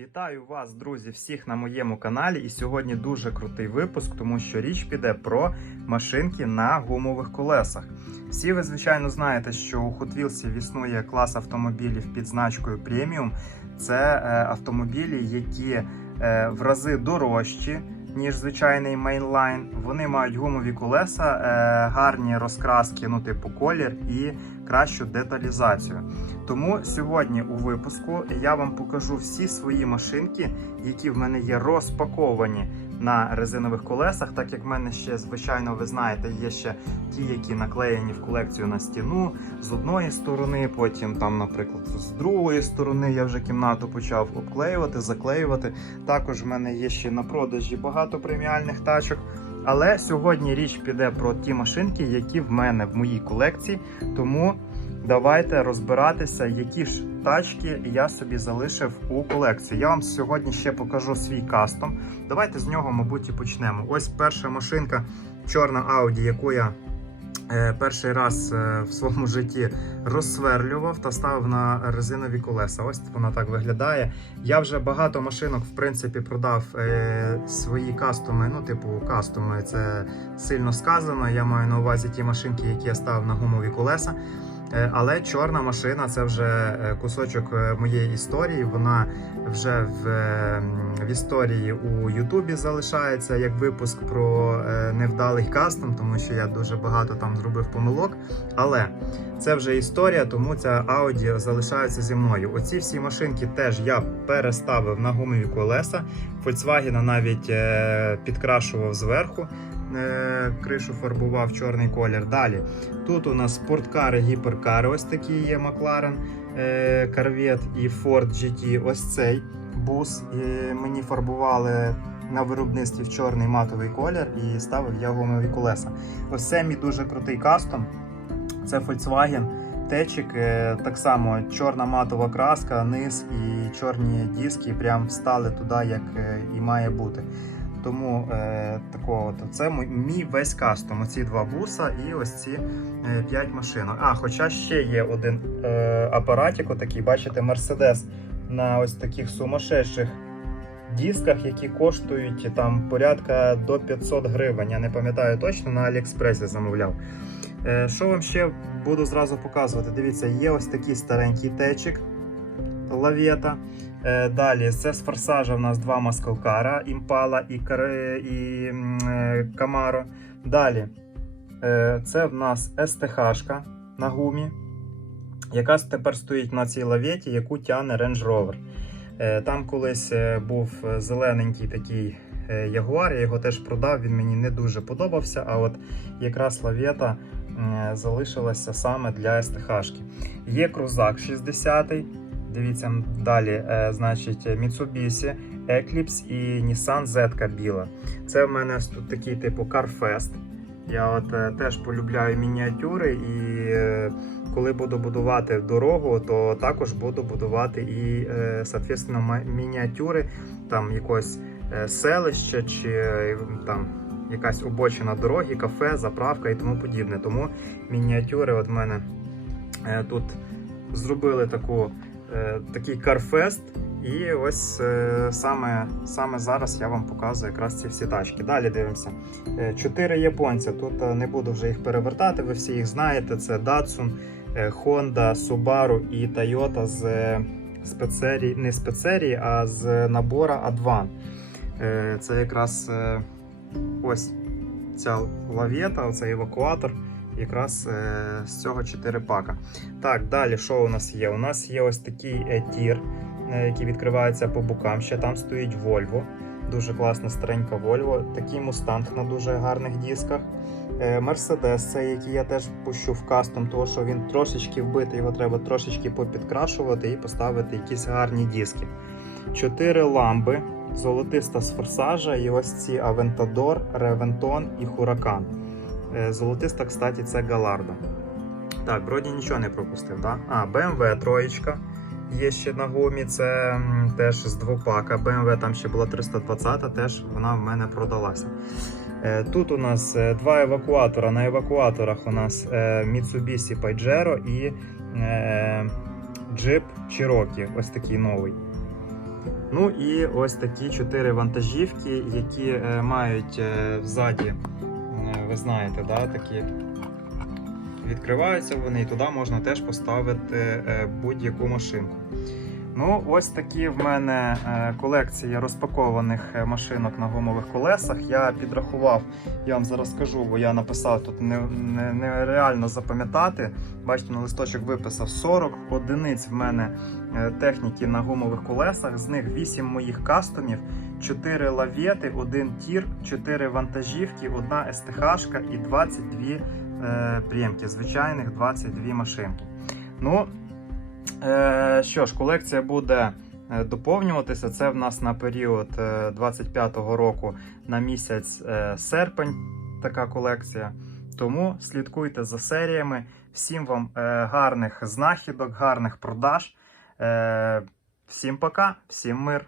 Вітаю вас, друзі, всіх на моєму каналі. І сьогодні дуже крутий випуск, тому що річ піде про машинки на гумових колесах. Всі ви, звичайно, знаєте, що у Hot Wheels існує клас автомобілів під значкою преміум. Це е, автомобілі, які е, в рази дорожчі. Ніж звичайний мейнлайн, вони мають гумові колеса, е, гарні розкраски, ну типу колір і кращу деталізацію. Тому сьогодні у випуску я вам покажу всі свої машинки, які в мене є розпаковані на резинових колесах. Так як в мене ще, звичайно, ви знаєте, є ще ті, які наклеєні в колекцію на стіну з одної сторони, потім там, наприклад, з другої сторони я вже кімнату почав обклеювати, заклеювати. Також в мене є ще на продажі багато преміальних тачок. Але сьогодні річ піде про ті машинки, які в мене в моїй колекції. Тому давайте розбиратися, які ж тачки я собі залишив у колекції. Я вам сьогодні ще покажу свій кастом. Давайте з нього, мабуть, і почнемо. Ось перша машинка чорна Audi, яку я е, перший раз е, в своєму житті розсверлював та ставив на резинові колеса. Ось вона так виглядає. Я вже багато машинок, в принципі, продав е, свої кастоми. Ну, типу, кастоми це сильно сказано. Я маю на увазі ті машинки, які я ставив на гумові колеса. Е, Але чорна машина це вже е, кусочок е, моєї історії. Вона вже в, в історії у Ютубі залишається як випуск про невдалий кастом, тому що я дуже багато там зробив помилок. Але це вже історія, тому ця Audi залишається зі мною. Оці всі машинки теж я переставив на гумові колеса. Volkswagen навіть підкрашував зверху. Е, Кришу фарбував чорний колір. Далі тут у нас спорткари, гіперкари. Ось такі є Макларен, Corvette і Ford GT. Ось цей бус. Мені фарбували на виробництві в чорний матовий колір і ставив я гумові колеса. Ось це мій дуже крутий кастом. Це Volkswagen Течик, е, так само чорна матова краска, низ і чорні диски прям встали туди, як е, і має бути. Тому е, такого, то це мій- весь кастом. Оці два буса і ось ці е, 5 машинок. А, хоча ще є один е, апаратик, отакий, бачите, Мерседес на ось таких сумасшедших дисках, які коштують там порядка до 500 гривень. Я не пам'ятаю точно, на Аліекспресі замовляв. Е, Що вам ще буду зразу показувати? Дивіться, є ось такий старенький течик лавета. Е, Далі це з форсажа в нас два маскалкара, імпала і, і е, Камаро. Далі е, це в нас СТХ на гумі, яка тепер стоїть на цій лаветі, яку тягне Range Rover. Там колись був зелененький такий Ягуар, я його теж продав, він мені не дуже подобався. А от якраз лавета е, залишилася саме для СТХ. Є крузак 60-й. Дивіться далі, е, значить, Mitsubishi, Eclipse і Nissan Z біла. Це в мене тут такий типу CarFest. Я от е, теж полюбляю мініатюри, і е, коли буду будувати дорогу, то також буду будувати і соответственно, мініатюри там якогось е, селища чи там якась обочина дороги, кафе, заправка і тому подібне. Тому мініатюри от мене тут зробили таку, такий карфест. І ось е, саме, саме зараз я вам показую якраз ці всі тачки. Далі дивимося. Е, Чотири японця. Тут е, не буду вже їх перевертати, ви всі їх знаєте. Це Datsun, е, Honda, Subaru і Toyota з е, спецсерії, не спецсерії, а з набора A2. Е, Це якраз е, ось ця лавета, оцей евакуатор. Якраз е, з цього 4 пака. Так, далі що у нас є? У нас є ось такий тір, е, який відкривається по бокам. Ще там стоїть Volvo. Дуже класна старенька Volvo. Такий Mustang на дуже гарних дисках. Е, Mercedes, цей, який я теж пущу в кастом, тому що він трошечки вбитий, його треба трошечки попідкрашувати і поставити якісь гарні диски. Чотири ламби, золотиста з форсажа, і ось ці Aventador, Reventon і Huracan. Е, Золотиста, кстати, це Галарда. Так, вроді нічого не пропустив, да? А, BMW троєчка. Є ще на гумі, це теж з двопака. BMW там ще була 320, теж вона в мене продалася. Е, Тут у нас е, два евакуатора. На евакуаторах у нас Mitsubishi Pajero і Jeep Cherokee, ось такий новий. Ну і ось такі чотири вантажівки, які мають взаді, знаєте, да, такі відкриваються вони, і туди можна теж поставити е, будь-яку машинку. Ну, ось такі в мене е, колекція розпакованих е, машинок на гумових колесах. Я підрахував, я вам зараз скажу, бо я написав тут не, не, нереально запам'ятати. Бачите, на листочок виписав 40 одиниць в мене е, техніки на гумових колесах. З них 8 моїх кастомів, 4 лавєти, 1 тір, 4 вантажівки, 1 СТХ і 22 е, прємки, звичайних 22 машинки. Ну, що ж, колекція буде е, доповнюватися. Це в нас на період е, 25-го року на місяць е, серпень така колекція. Тому слідкуйте за серіями. Всім вам е, гарних знахідок, гарних продаж. Е, всім пока, всім мир.